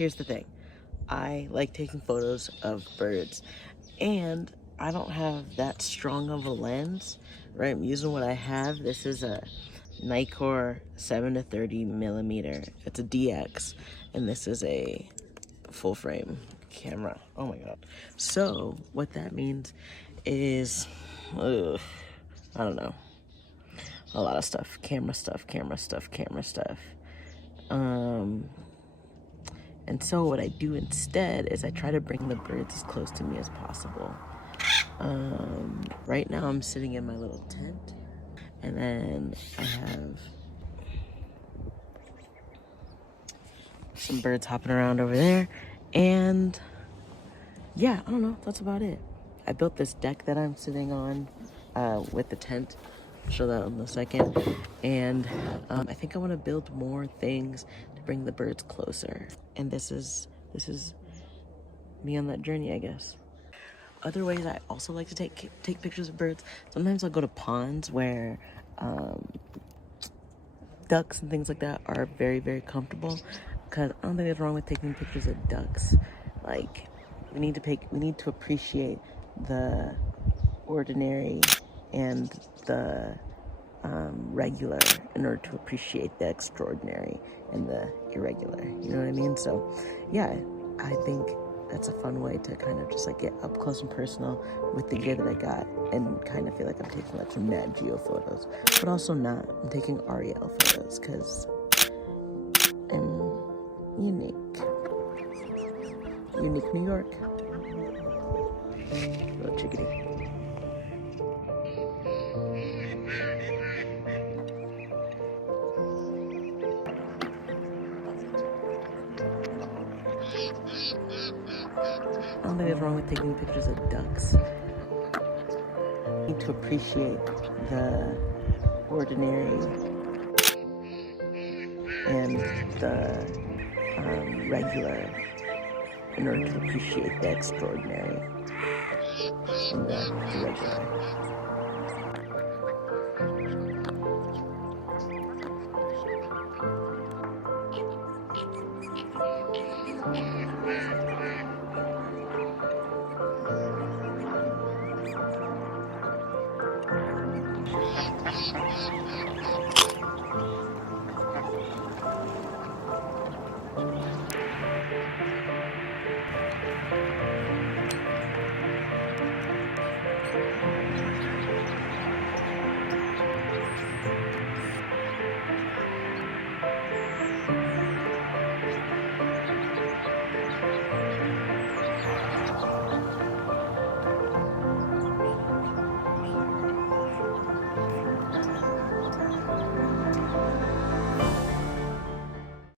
Here's the thing. I like taking photos of birds, and I don't have that strong of a lens, right? I'm using what I have. This is a Nikkor 7 to 30 millimeter. It's a DX, and this is a full frame camera. Oh my god. So what that means is, I don't know, a lot of stuff. Camera stuff. And so what I do instead is I try to bring the birds as close to me as possible. Right now I'm sitting in my little tent, and then I have some birds hopping around over there, and yeah, I don't know, that's about it. I built this deck that I'm sitting on with the tent. I'll show that in a second. And I think I want to build more things to bring the birds closer. And this is me on that journey, I guess. Other ways I also like to take pictures of birds. Sometimes I'll go to ponds where ducks and things like that are very, very comfortable, because I don't think there's wrong with taking pictures of ducks. Like, we need to appreciate the ordinary and the regular in order to appreciate the extraordinary and the irregular. You know what I mean? So yeah, I think that's a fun way to kind of just like get up close and personal with the gear that I got, and kind of feel like I'm taking like some Nat Geo photos, but also not. I'm taking Ariel photos because I'm unique. Unique New York. Little chickadee. I don't think there's wrong with taking pictures of ducks. You need to appreciate the ordinary and the regular in order to appreciate the extraordinary and the irregular.